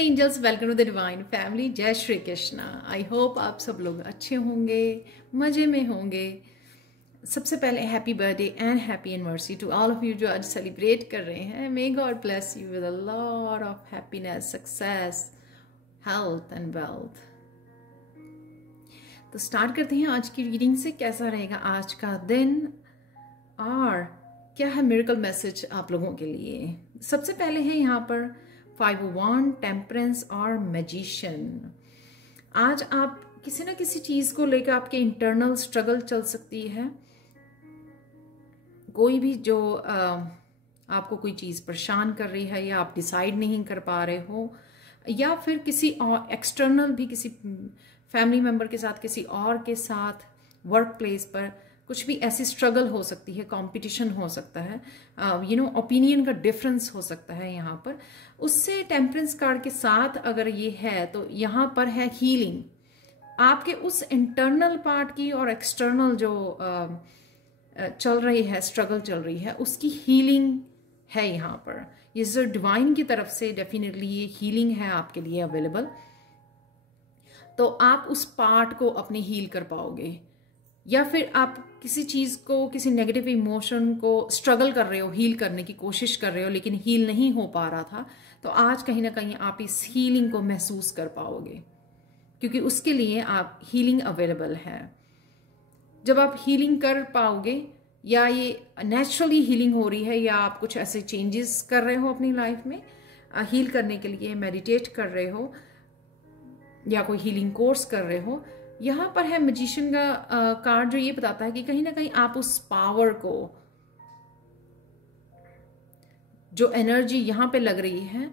Angels, welcome to the divine family. जय Shri Krishna. I hope आप सब लोग अच्छे होंगे, मज़े में होंगे। सबसे पहले happy birthday and happy anniversary to all of you जो आज सेलिब्रेट कर रहे हैं। May God bless you with a lot of happiness, success, health and wealth. तो स्टार्ट करते हैं आज की रीडिंग से। कैसा रहेगा आज का दिन और क्या है मिरेकल मैसेज आप लोगों के लिए। सबसे पहले है यहाँ पर 5 of Wands, टेम्परेंस और मैजिशियन। आज आप किसी ना किसी चीज को लेकर आपके इंटरनल स्ट्रगल चल सकती है। कोई भी जो आपको कोई चीज परेशान कर रही है या आप डिसाइड नहीं कर पा रहे हो, या फिर किसी और एक्सटर्नल भी किसी फैमिली मेंबर के साथ, किसी और के साथ, वर्क प्लेस पर कुछ भी ऐसी स्ट्रगल हो सकती है, कंपटीशन हो सकता है, ओपिनियन का डिफरेंस हो सकता है यहाँ पर। उससे टेम्परेंस कार्ड के साथ अगर ये है तो यहाँ पर है हीलिंग आपके उस इंटरनल पार्ट की और एक्सटर्नल जो चल रही है, स्ट्रगल चल रही है, उसकी हीलिंग है यहाँ पर। ये जो डिवाइन की तरफ से डेफिनेटली ये हीलिंग है आपके लिए अवेलेबल। तो आप उस पार्ट को अपने हील कर पाओगे, या फिर आप किसी चीज को, किसी नेगेटिव इमोशन को स्ट्रगल कर रहे हो, हील करने की कोशिश कर रहे हो लेकिन हील नहीं हो पा रहा था, तो आज कहीं ना कहीं आप इस हीलिंग को महसूस कर पाओगे, क्योंकि उसके लिए आप हीलिंग अवेलेबल है। जब आप हीलिंग कर पाओगे, या ये नेचुरली हीलिंग हो रही है, या आप कुछ ऐसे चेंजेस कर रहे हो अपनी लाइफ में, हील करने के लिए मेडिटेट कर रहे हो या कोई हीलिंग कोर्स कर रहे हो, यहाँ पर है मैजिशियन का कार्ड जो ये बताता है कि कहीं ना कहीं आप उस पावर को, जो एनर्जी यहाँ पे लग रही है,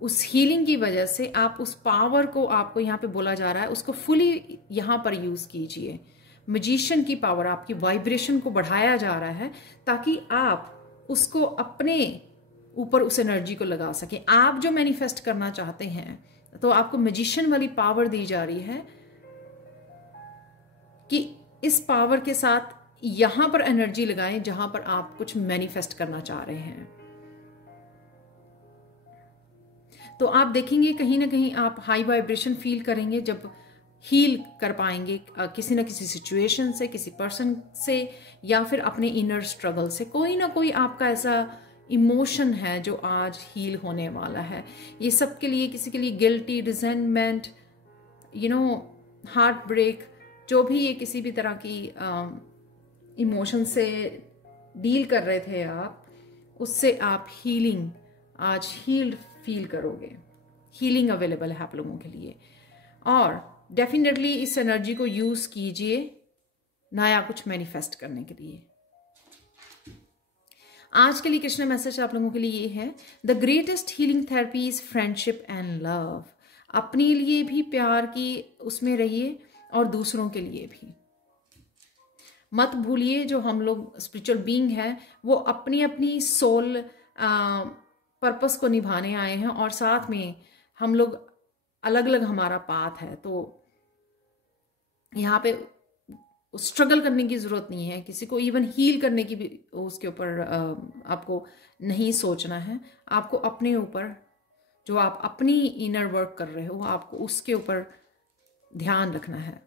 उस हीलिंग की वजह से आप उस पावर को, आपको यहाँ पे बोला जा रहा है, उसको फुली यहाँ पर यूज कीजिए। मैजिशियन की पावर, आपकी वाइब्रेशन को बढ़ाया जा रहा है ताकि आप उसको अपने ऊपर उस एनर्जी को लगा सकें। आप जो मैनिफेस्ट करना चाहते हैं तो आपको मैजिशियन वाली पावर दी जा रही है कि इस पावर के साथ यहां पर एनर्जी लगाएं जहां पर आप कुछ मैनिफेस्ट करना चाह रहे हैं। तो आप देखेंगे कहीं ना कहीं आप हाई वाइब्रेशन फील करेंगे जब हील कर पाएंगे किसी ना किसी सिचुएशन से, किसी पर्सन से, या फिर अपने इनर स्ट्रगल से। कोई ना कोई आपका ऐसा इमोशन है जो आज हील होने वाला है। ये सबके लिए, किसी के लिए गिल्टी, रिजेंटमेंट, हार्ट ब्रेक, जो भी ये किसी भी तरह की इमोशन से डील कर रहे थे आप, उससे आप हीलिंग, आज हील्ड फील करोगे। हीलिंग अवेलेबल है आप लोगों के लिए, और डेफिनेटली इस एनर्जी को यूज कीजिए नया कुछ मैनिफेस्ट करने के लिए। आज के लिए कृष्ण मैसेज आप लोगों के लिए ये है, the greatest healing therapy is friendship and love. अपने लिए भी प्यार की उसमें रहिए और दूसरों के लिए भी। मत भूलिए जो हम लोग स्पिरिचुअल बीइंग है, वो अपनी अपनी सोल पर्पस को निभाने आए हैं, और साथ में हम लोग अलग अलग हमारा पाथ है। तो यहाँ पे स्ट्रगल करने की जरूरत नहीं है, किसी को इवन हील करने की भी उसके ऊपर आपको नहीं सोचना है। आपको अपने ऊपर, जो आप अपनी इनर वर्क कर रहे हो, आपको उसके ऊपर ध्यान रखना है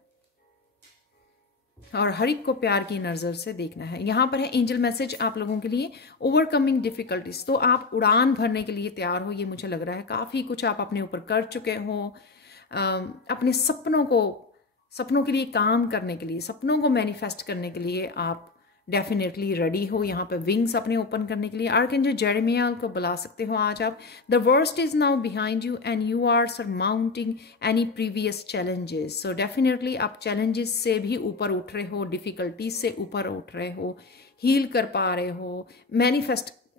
और हर एक को प्यार की नजर से देखना है। यहाँ पर है एंजल मैसेज आप लोगों के लिए, ओवरकमिंग डिफिकल्टीज। तो आप उड़ान भरने के लिए तैयार हो, ये मुझे लग रहा है। काफी कुछ आप अपने ऊपर कर चुके हो, अपने सपनों के लिए काम करने के लिए, सपनों को मैनिफेस्ट करने के लिए आप डेफिनेटली रेडी हो। यहाँ पे विंग्स अपने ओपन करने के लिए आर्कएंजल जेरेमिया को बुला सकते हो आज आप। The worst is now behind you and you are surmounting any previous challenges. So definitely आप चैलेंजेस से भी ऊपर उठ रहे हो, डिफिकल्टीज से ऊपर उठ रहे हो, हील कर पा रहे हो।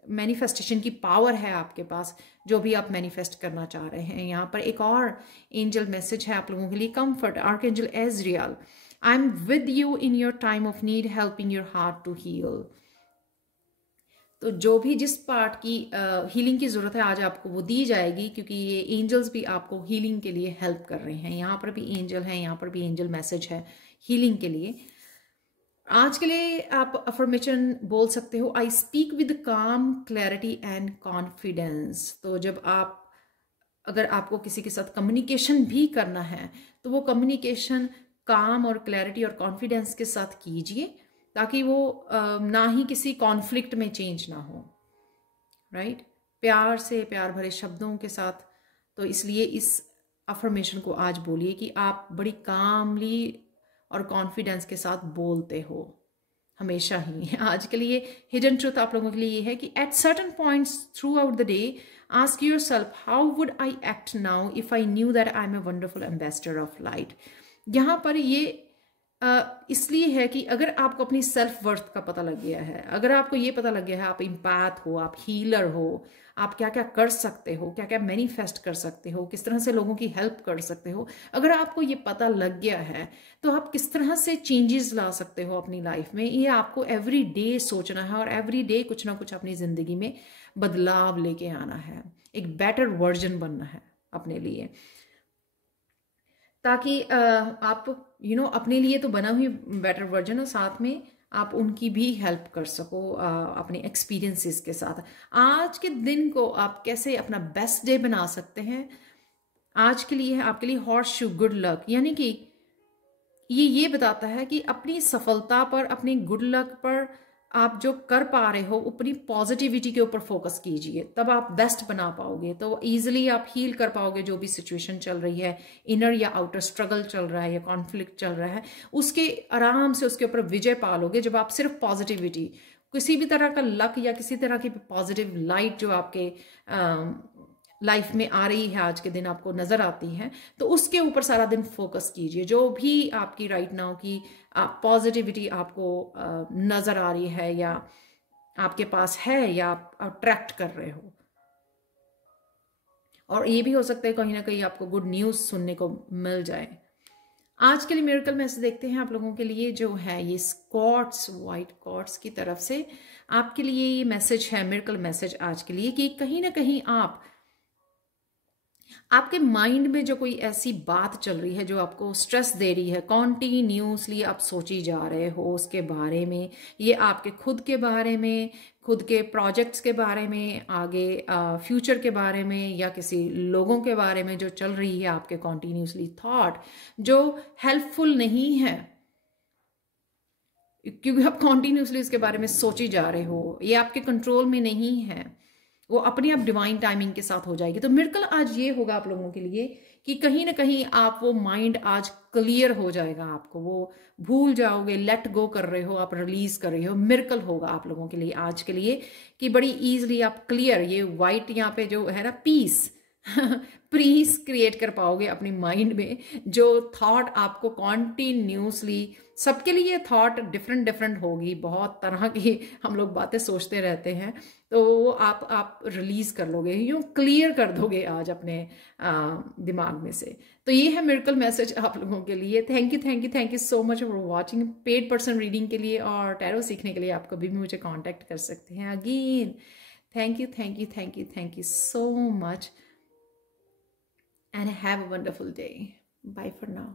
मैनिफेस्टेशन की पावर है आपके पास, जो भी आप मैनिफेस्ट करना चाह रहे हैं। यहाँ पर एक और एंजल मैसेज है आप लोगों के लिए, comfort, archangel Azrael, I am with you in your time of need, helping your heart to heal. तो जो भी जिस पार्ट की हीलिंग की जरूरत है आज आपको वो दी जाएगी, क्योंकि ये एंजल्स भी आपको हीलिंग के लिए हेल्प कर रहे हैं। यहाँ पर भी एंजल है, यहाँ पर भी एंजल मैसेज है हीलिंग के लिए। आज के लिए आप अफर्मेशन बोल सकते हो, आई स्पीक विद काम, क्लैरिटी एंड कॉन्फिडेंस। तो जब आप अगर आपको किसी के साथ कम्युनिकेशन भी करना है तो वो कम्युनिकेशन काम और क्लैरिटी और कॉन्फिडेंस के साथ कीजिए, ताकि वो ना ही किसी कॉन्फ्लिक्ट में चेंज ना हो, राइट? प्यार से, प्यार भरे शब्दों के साथ। तो इसलिए इस अफर्मेशन को आज बोलिए कि आप बड़ी कामली और कॉन्फिडेंस के साथ बोलते हो हमेशा ही। आज के लिए हिडन ट्रूथ आप लोगों के लिए ये है कि at certain points throughout the day ask yourself how would I act now if I knew that I am a wonderful ambassador of light. यहाँ पर ये इसलिए है कि अगर आपको अपनी सेल्फ वर्थ का पता लग गया है, अगर आपको ये पता लग गया है आप इम्पैथ हो, आप हीलर हो, आप क्या क्या कर सकते हो, क्या क्या मैनिफेस्ट कर सकते हो, किस तरह से लोगों की हेल्प कर सकते हो, अगर आपको ये पता लग गया है तो आप किस तरह से चेंजेस ला सकते हो अपनी लाइफ में, ये आपको एवरी डे सोचना है और एवरी डे कुछ ना कुछ अपनी ज़िंदगी में बदलाव लेके आना है, एक बेटर वर्जन बनना है अपने लिए, ताकि आप अपने लिए तो बना हुई बेटर वर्जन हो, साथ में आप उनकी भी हेल्प कर सको अपने एक्सपीरियंसेस के साथ। आज के दिन को आप कैसे अपना बेस्ट डे बना सकते हैं, आज के लिए है आपके लिए हॉर्स शू गुड लक, यानी कि ये बताता है कि अपनी सफलता पर, अपनी गुड लक पर आप जो कर पा रहे हो अपनी पॉजिटिविटी के ऊपर फोकस कीजिए, तब आप बेस्ट बना पाओगे। तो ईजिली आप हील कर पाओगे जो भी सिचुएशन चल रही है, इनर या आउटर स्ट्रगल चल रहा है या कॉन्फ्लिक्ट चल रहा है, उसके आराम से उसके ऊपर विजय पा लोगे जब आप सिर्फ पॉजिटिविटी, किसी भी तरह का लक या किसी तरह की पॉजिटिव लाइट जो आपके लाइफ में आ रही है आज के दिन आपको नजर आती है, तो उसके ऊपर सारा दिन फोकस कीजिए। जो भी आपकी राइट नाउ की पॉजिटिविटी आपको नजर आ रही है या आपके पास है या आप अट्रैक्ट कर रहे हो, और ये भी हो सकता है कहीं ना कहीं आपको गुड न्यूज सुनने को मिल जाए। आज के लिए मिरेकल मैसेज देखते हैं आप लोगों के लिए, जो है ये क्वार्ट्स, वाइट क्वार्ट्स की तरफ से आपके लिए ये मैसेज है, मिरेकल मैसेज आज के लिए, कि कहीं ना कहीं आपके माइंड में जो कोई ऐसी बात चल रही है जो आपको स्ट्रेस दे रही है, कॉन्टिन्यूसली आप सोची जा रहे हो उसके बारे में, ये आपके खुद के बारे में, खुद के प्रोजेक्ट्स के बारे में, आगे फ्यूचर के बारे में, या किसी लोगों के बारे में जो चल रही है आपके कॉन्टिन्यूसली थॉट जो हेल्पफुल नहीं है, क्योंकि आप कॉन्टिन्यूसली उसके बारे में सोची जा रहे हो, ये आपके कंट्रोल में नहीं है, वो अपने आप डिवाइन टाइमिंग के साथ हो जाएगी। तो मिरेकल आज ये होगा आप लोगों के लिए कि कहीं ना कहीं आप वो माइंड आज क्लियर हो जाएगा, आपको वो भूल जाओगे, लेट गो कर रहे हो, आप रिलीज कर रहे हो। मिरेकल होगा आप लोगों के लिए आज के लिए कि बड़ी इजीली आप क्लियर, ये वाइट यहाँ पे जो है ना, पीस पीस क्रिएट कर पाओगे अपनी माइंड में। जो थॉट आपको कॉन्टिन्यूसली, सबके लिए थॉट डिफरेंट डिफरेंट होगी, बहुत तरह की हम लोग बातें सोचते रहते हैं, तो वो आप रिलीज कर लोगे, यूँ क्लियर कर दोगे आज अपने दिमाग में से। तो ये है मिरेकल मैसेज आप लोगों के लिए। Thank you thank you thank you so much for watching. Paid person reading के लिए और टैरो सीखने के लिए आप कभी भी मुझे कॉन्टैक्ट कर सकते हैं। Again thank you thank you thank you thank you so much and have a wonderful day. Bye for now.